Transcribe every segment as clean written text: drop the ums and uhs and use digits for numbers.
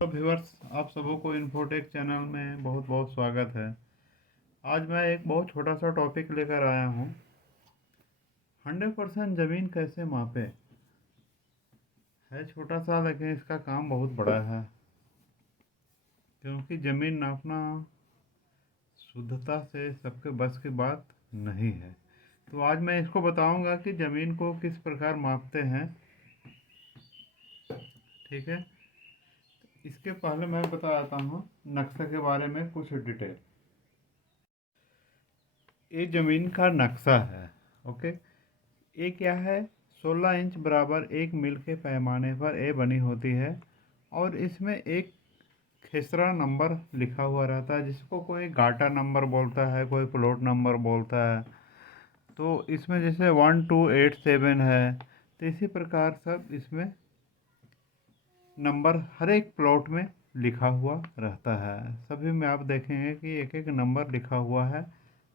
तो व्यूअर्स, आप सबों को इन्फोटेक चैनल में बहुत बहुत स्वागत है। आज मैं एक बहुत छोटा सा टॉपिक लेकर आया हूँ। 100% ज़मीन कैसे मापें। है छोटा सा, लेकिन इसका काम बहुत बड़ा है, क्योंकि ज़मीन नापना शुद्धता से सबके बस की बात नहीं है। तो आज मैं इसको बताऊंगा कि ज़मीन को किस प्रकार मापते हैं। ठीक है, इसके पहले मैं बताता हूँ नक्शे के बारे में कुछ डिटेल। ये ज़मीन का नक्शा है। ओके, ये क्या है? 16 इंच बराबर 1 मील के पैमाने पर ए बनी होती है और इसमें एक खेसरा नंबर लिखा हुआ रहता है, जिसको कोई गाटा नंबर बोलता है, कोई प्लॉट नंबर बोलता है। तो इसमें जैसे 1287 है, तो इसी प्रकार सब इसमें नंबर हर एक प्लॉट में लिखा हुआ रहता है। सभी में आप देखेंगे कि एक एक नंबर लिखा हुआ है।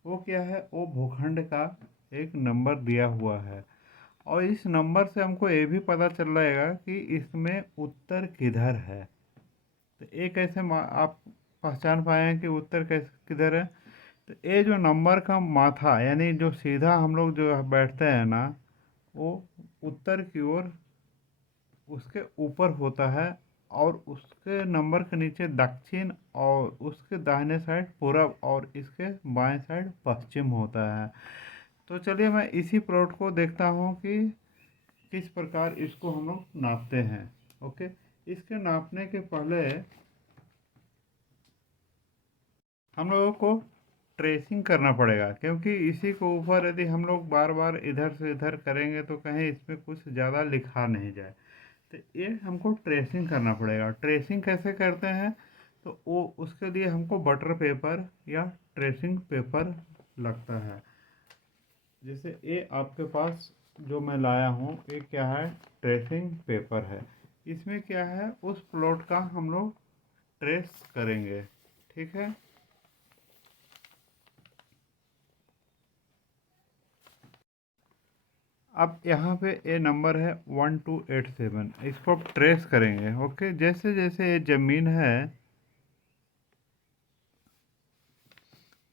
वो क्या है? वो भूखंड का एक नंबर दिया हुआ है। और इस नंबर से हमको ये भी पता चल जाएगा कि इसमें उत्तर किधर है। तो ये कैसे आप पहचान पाए कि उत्तर कैसे किधर है? तो ये जो नंबर का माथा, यानी जो सीधा हम लोग जो बैठते हैं ना, वो उत्तर की ओर उसके ऊपर होता है, और उसके नंबर के नीचे दक्षिण, और उसके दाहिने साइड पूरब, और इसके बाएं साइड पश्चिम होता है। तो चलिए मैं इसी प्लॉट को देखता हूँ कि किस प्रकार इसको हम लोग नापते हैं। ओके, इसके नापने के पहले हम लोगों को ट्रेसिंग करना पड़ेगा, क्योंकि इसी को ऊपर यदि हम लोग बार बार इधर से इधर करेंगे तो कहीं इसमें कुछ ज़्यादा लिखा नहीं जाए। तो ये हमको ट्रेसिंग करना पड़ेगा। ट्रेसिंग कैसे करते हैं? तो वो उसके लिए हमको बटर पेपर या ट्रेसिंग पेपर लगता है। जैसे ये आपके पास जो मैं लाया हूँ, ये क्या है? ट्रेसिंग पेपर है। इसमें क्या है? उस प्लॉट का हम लोग ट्रेस करेंगे। ठीक है, अब यहाँ पे ये नंबर है 1287, इसको आप ट्रेस करेंगे। ओके, जैसे जैसे ये ज़मीन है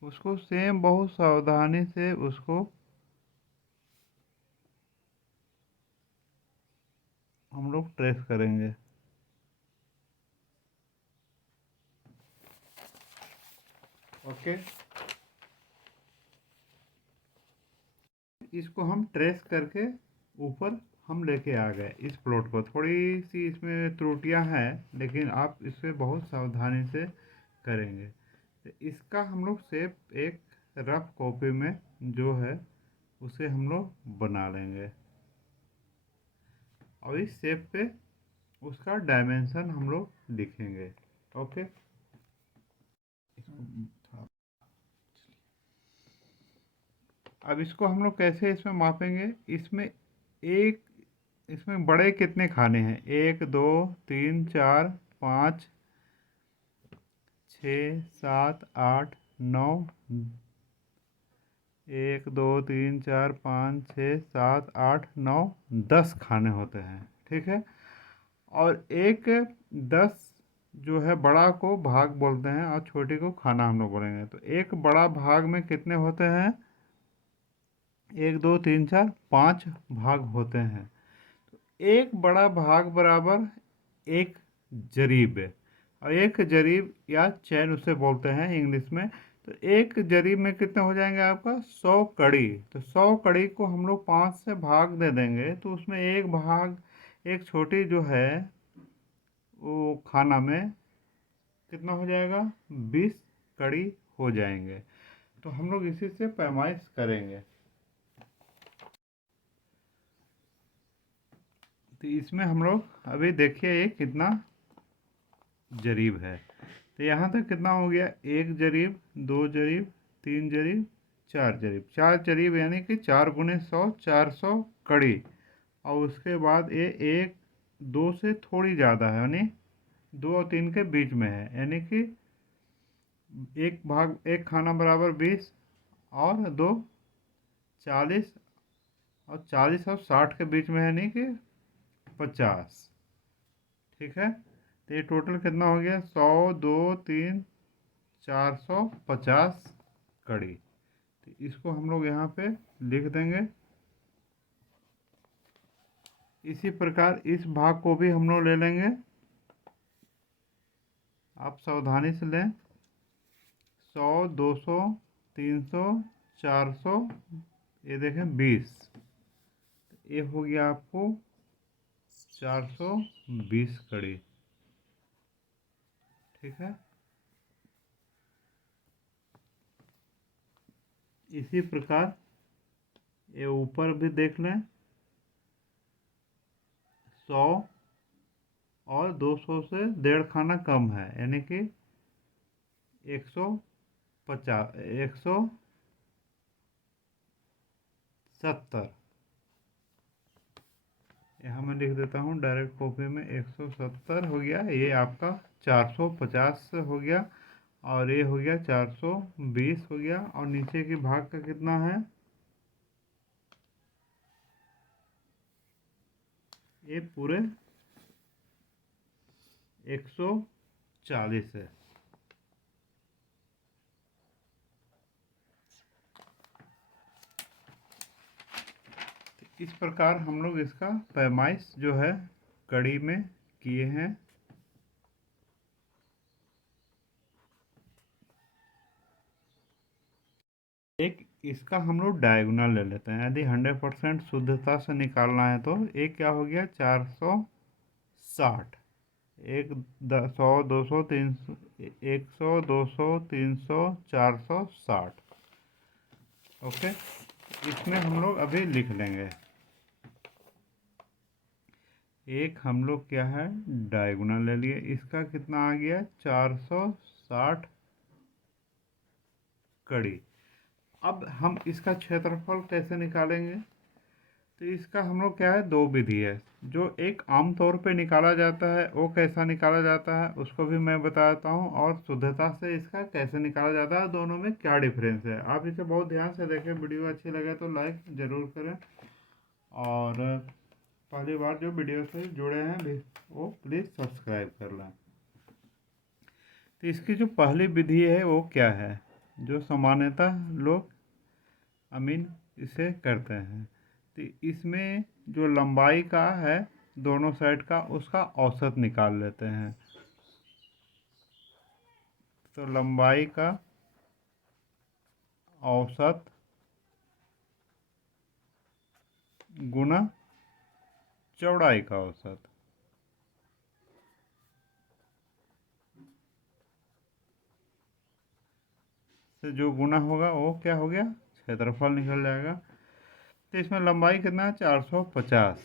उसको सेम बहुत सावधानी से उसको हम लोग ट्रेस करेंगे। ओके, इसको हम ट्रेस करके ऊपर हम लेके आ गए। इस प्लॉट को थोड़ी सी इसमें त्रुटियां हैं, लेकिन आप इसे बहुत सावधानी से करेंगे। तो इसका हम लोग शेप एक रफ कॉपी में जो है उसे हम लोग बना लेंगे, और इस शेप पे उसका डायमेंशन हम लोग लिखेंगे। ओके, अब इसको हम लोग कैसे इसमें मापेंगे? इसमें एक इसमें बड़े कितने खाने हैं? 1 2 3 4 5 6 7 8 9। 1 2 3 4 5 6 7 8 9 10 खाने होते हैं। ठीक है, और एक 10 जो है बड़ा को भाग बोलते हैं, और छोटे को खाना हम लोग बोलेंगे। तो एक बड़ा भाग में कितने होते हैं? 1 2 3 4 5 भाग होते हैं। एक बड़ा भाग बराबर एक जरीब है, और एक जरीब या चैन उसे बोलते हैं इंग्लिश में। तो एक जरीब में कितने हो जाएंगे आपका? 100 कड़ी। तो 100 कड़ी को हम लोग 5 से भाग दे देंगे, तो उसमें एक भाग, एक छोटी जो है वो खाना में कितना हो जाएगा? 20 कड़ी हो जाएंगे। तो हम लोग इसी से पैमाइश करेंगे। तो इसमें हम लोग अभी देखिए ये कितना जरीब है। तो यहाँ तक कितना हो गया? 1 जरीब, 2 जरीब, 3 जरीब, 4 जरीब। 4 जरीब यानी कि 4 × 100, 400 कड़ी। और उसके बाद ये 1 2 से थोड़ी ज़्यादा है, यानी 2 और 3 के बीच में है, यानी कि एक भाग, एक खाना बराबर 20, और दो 40, और 40 और 60 के बीच में है, यानी कि 50। ठीक है, तो ये टोटल कितना हो गया, 100, 2, 3, 450 कड़ी। तो इसको हम लोग यहाँ पे लिख देंगे। इसी प्रकार इस भाग को भी हम लोग ले लेंगे, आप सावधानी से लें। 100, 200, 300, 400, ये देखें 20, ये हो गया आपको 420 कड़ी। ठीक है, इसी प्रकार ये ऊपर भी देख लें। 100 और 200 से 1.5 खाना कम है, यानी कि 150, 170। यहाँ मैं लिख देता हूँ डायरेक्ट कॉपी में, 170 हो गया। ये आपका 450 हो गया, और ये हो गया 420 हो गया। और नीचे के भाग का कितना है, ये पूरे 140 है। इस प्रकार हम लोग इसका पैमाइश जो है कड़ी में किए हैं। एक इसका हम लोग डायगोनल ले लेते हैं। यदि 100% शुद्धता से निकालना है तो एक क्या हो गया, 460। एक 100, 200, 300, 100, 200, 300, 460। ओके, इसमें हम लोग अभी लिख लेंगे। एक हम लोग क्या है डायगोनल ले लिए, इसका कितना आ गया, 460 कड़ी। अब हम इसका क्षेत्रफल कैसे निकालेंगे, तो इसका हम लोग क्या है, दो विधि है। जो एक आम तौर पे निकाला जाता है वो कैसा निकाला जाता है उसको भी मैं बताता हूँ, और शुद्धता से इसका कैसे निकाला जाता है, दोनों में क्या डिफरेंस है। आप इसे बहुत ध्यान से देखें। वीडियो अच्छी लगे तो लाइक ज़रूर करें, और पहली बार जो वीडियो से जुड़े हैं भी वो प्लीज़ सब्सक्राइब कर लें। तो इसकी जो पहली विधि है वो क्या है, जो सामान्यतः लोग इसे करते हैं। तो इसमें जो लंबाई का है दोनों साइड का, उसका औसत निकाल लेते हैं। तो लंबाई का औसत गुना चौड़ाई का औसत। से जो गुना होगा वो क्या हो गया, क्षेत्रफल निकल जाएगा। तो इसमें लंबाई कितना है, 450।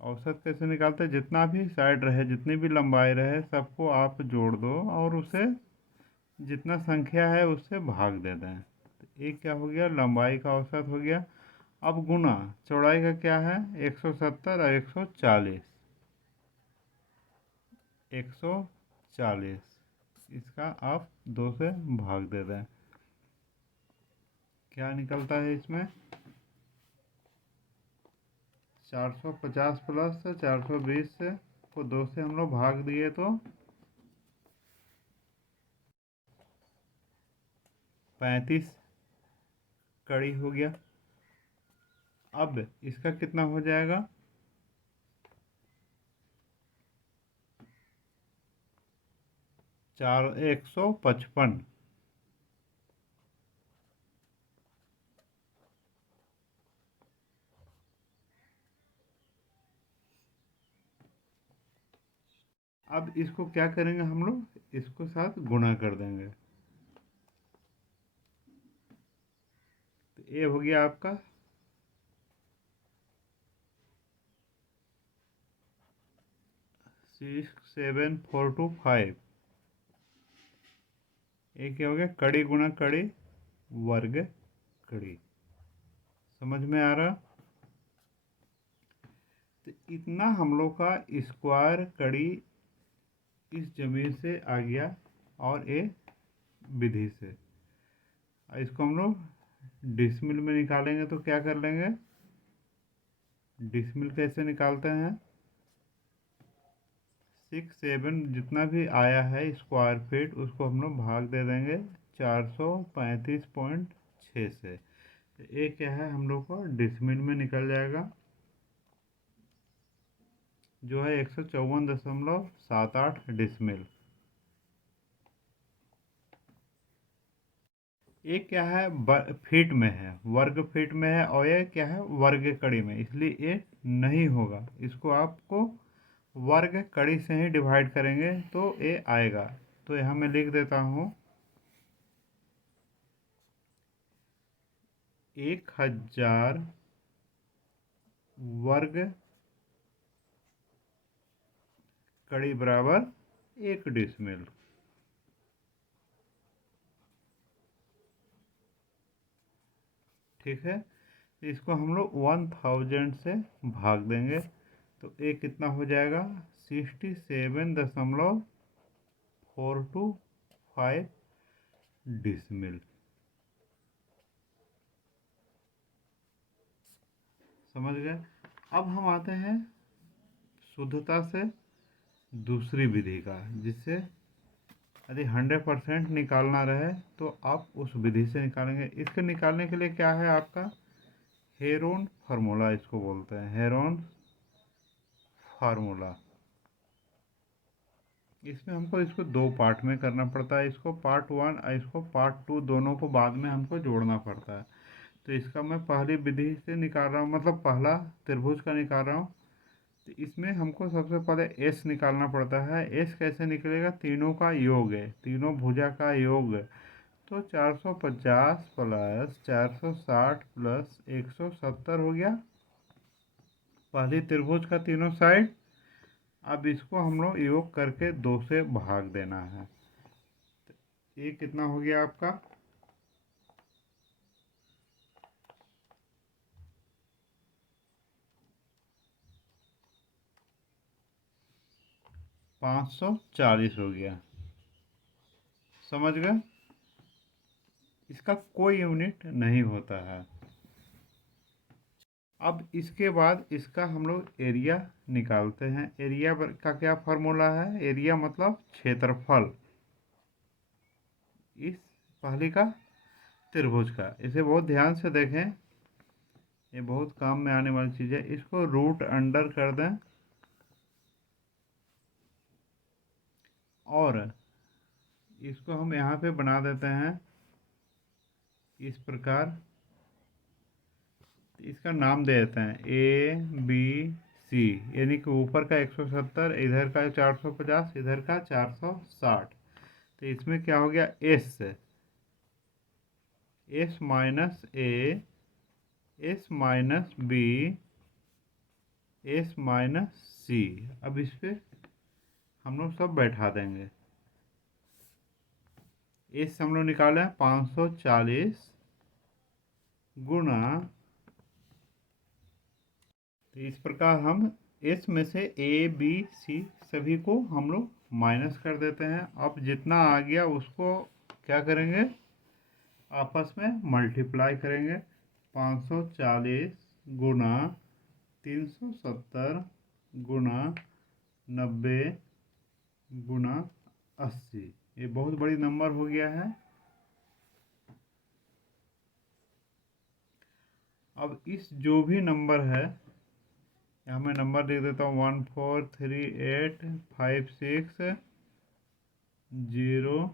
औसत कैसे निकालते हैं, जितना भी साइड रहे, जितनी भी लंबाई रहे, सबको आप जोड़ दो और उसे जितना संख्या है उससे भाग दे दें। तो एक क्या हो गया, लंबाई का औसत हो गया। अब गुना चौड़ाई का क्या है, 170 और 140। 140, इसका आप 2 से भाग दे दें। क्या निकलता है इसमें, 450 प्लस 420 से को 2 से हम लोग भाग दिए तो 35 कड़ी हो गया। अब इसका कितना हो जाएगा, 155। अब इसको क्या करेंगे हम लोग, इसको साथ गुणा कर देंगे। तो ये हो गया आपका 67425। ये क्या हो गया, कड़ी गुणा कड़ी वर्ग कड़ी। समझ में आ रहा। तो इतना हम लोग का स्क्वायर कड़ी इस जमीन से आ गया, और ये विधि से। इसको हम लोग डिसमिल में निकालेंगे तो क्या कर लेंगे, डिसमिल कैसे निकालते हैं, 7 जितना भी आया है स्क्वायर फीट उसको हम लोग भाग दे देंगे 435.6 से। ये क्या है हम लोग को डिसमिल में निकल जाएगा, जो है 154.78 डिसमिल। ये क्या है फीट में है, वर्ग फीट में है, और ये क्या है वर्ग कड़ी में, इसलिए ये नहीं होगा। इसको आपको वर्ग कड़ी से ही डिवाइड करेंगे तो ये आएगा। तो यहाँ मैं लिख देता हूँ 1000 वर्ग कड़ी बराबर 1 डिसमिल। ठीक है, इसको हम लोग 1000 से भाग देंगे तो ये कितना हो जाएगा 67.425 डिसमिल। समझ गए। अब हम आते हैं शुद्धता से दूसरी विधि का, जिससे यदि 100% निकालना रहे तो आप उस विधि से निकालेंगे। इसके निकालने के लिए क्या है आपका हेरोन फार्मूला, इसको बोलते हैं हेरोन फार्मूला। इसमें हमको इसको दो पार्ट में करना पड़ता है, इसको पार्ट 1 और इसको पार्ट 2 दोनों को बाद में हमको जोड़ना पड़ता है। तो इसका मैं पहली विधि से निकाल रहा हूँ, मतलब पहला त्रिभुज का निकाल रहा हूँ। तो इसमें हमको सबसे पहले एस निकालना पड़ता है। एस कैसे निकलेगा, तीनों का योग है, तीनों भुजा का योग। तो 450 प्लस 460 प्लस 170 हो गया पहली त्रिभुज का तीनों साइड। अब इसको हम लोग योग करके 2 से भाग देना है। ये कितना हो गया आपका 540 हो गया। समझ गए, इसका कोई यूनिट नहीं होता है। अब इसके बाद इसका हम लोग एरिया निकालते हैं। एरिया का क्या फार्मूला है, एरिया मतलब क्षेत्रफल इस पहली का त्रिभुज का। इसे बहुत ध्यान से देखें, ये बहुत काम में आने वाली चीज़ है। इसको रूट अंडर कर दें और इसको हम यहाँ पे बना देते हैं इस प्रकार। इसका नाम दे देते हैं ए बी सी, यानी कि ऊपर का 170, इधर का 450, इधर का 460। तो इसमें क्या हो गया S, S minus A, S minus B, S minus C. अब इस पर हम लोग सब बैठा देंगे। एस हम लोग निकाले 540 गुना, तो इस प्रकार हम एस में से ए बी सी सभी को हम लोग माइनस कर देते हैं। अब जितना आ गया उसको क्या करेंगे आपस में मल्टीप्लाई करेंगे। 540 गुना 370 गुना 90 गुना 80, ये बहुत बड़ी नंबर हो गया है। अब इस जो भी नंबर है, यहाँ मैं नंबर लिख देता हूँ 143856 0।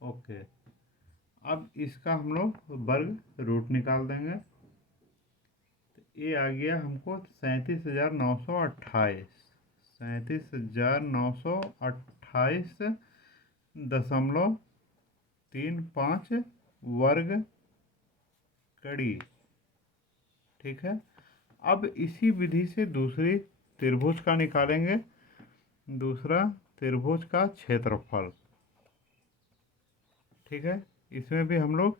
ओके, अब इसका हम लोग वर्ग रूट निकाल देंगे। तो ये आ गया हमको 37,928, 37,928.35 वर्ग कड़ी। ठीक है, अब इसी विधि से दूसरी त्रिभुज का निकालेंगे, दूसरा त्रिभुज का क्षेत्रफल। ठीक है, इसमें भी हम लोग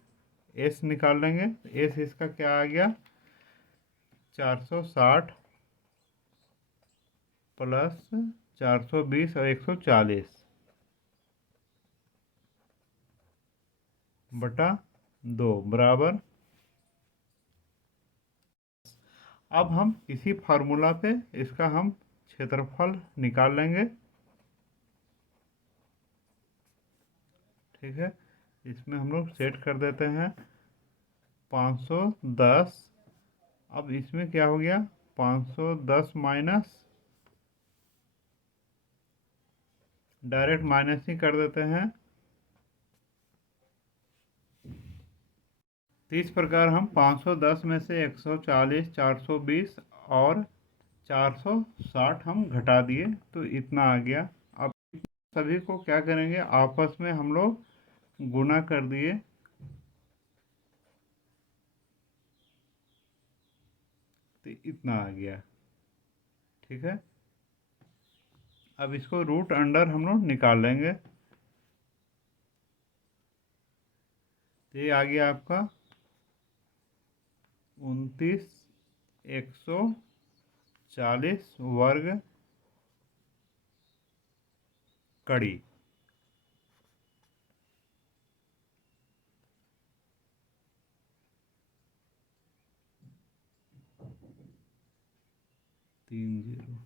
एस निकाल लेंगे। एस इसका क्या आ गया 460 प्लस 420 और 140 बटा 2 बराबर। अब हम इसी फार्मूला पे इसका हम क्षेत्रफल निकाल लेंगे। ठीक है, इसमें हम लोग सेट कर देते हैं 510। अब इसमें क्या हो गया, 510 माइनस, डायरेक्ट माइनस ही कर देते हैं। तो इस प्रकार हम 510 में से 140, 420 और 460 हम घटा दिए, तो इतना आ गया। अब सभी को क्या करेंगे, आपस में हम लोग गुना कर दिए, तो इतना आ गया। ठीक है, अब इसको रूट अंडर हम लोग निकाल लेंगे। तो ये आ गया आपका 29,140 वर्ग कड़ी। तीन जीरो।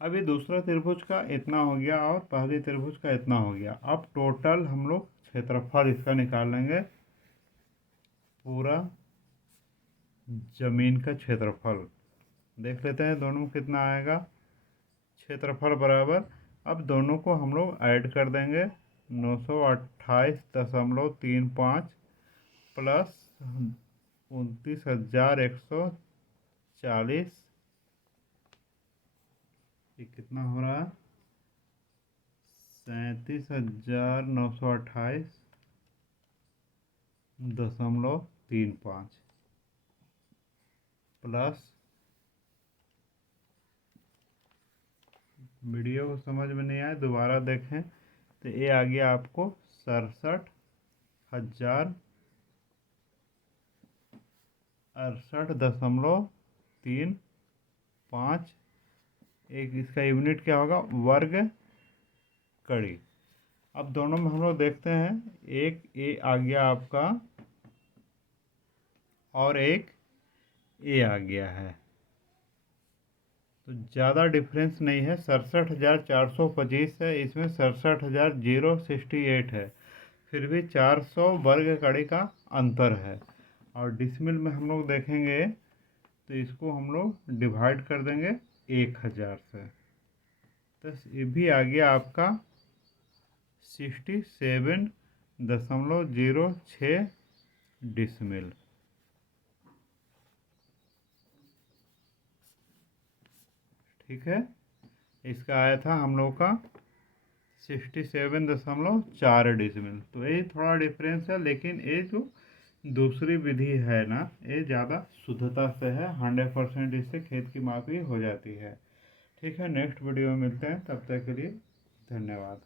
अब ये दूसरा त्रिभुज का इतना हो गया और पहले त्रिभुज का इतना हो गया। अब टोटल हम लोग क्षेत्रफल इसका निकाल लेंगे, पूरा जमीन का क्षेत्रफल देख लेते हैं दोनों में कितना आएगा। क्षेत्रफल बराबर, अब दोनों को हम लोग ऐड कर देंगे, 928.35 प्लस 29,140, ये कितना हो रहा है, 37,928.35 प्लस, वीडियो को समझ में नहीं आए दोबारा देखें, तो ये आ गया आपको 67,068.35। एक इसका यूनिट क्या होगा, वर्ग कड़ी। अब दोनों में हम लोग देखते हैं, एक ए आ गया आपका और एक ए आ गया है, तो ज़्यादा डिफरेंस नहीं है। 67,425 है, इसमें 67,068 है, फिर भी 400 वर्ग कड़ी का अंतर है। और डिसमिल में हम लोग देखेंगे तो इसको हम लोग डिवाइड कर देंगे 1000 से, तो ये भी आ गया आपका 67.06 डिसमिल। ठीक है, इसका आया था हम लोग का 67.4 डिसमिल। तो ये थोड़ा डिफरेंस है, लेकिन ये जो दूसरी विधि है ना, ये ज़्यादा शुद्धता से है, 100% इससे खेत की मापी हो जाती है। ठीक है, नेक्स्ट वीडियो में मिलते हैं, तब तक के लिए धन्यवाद।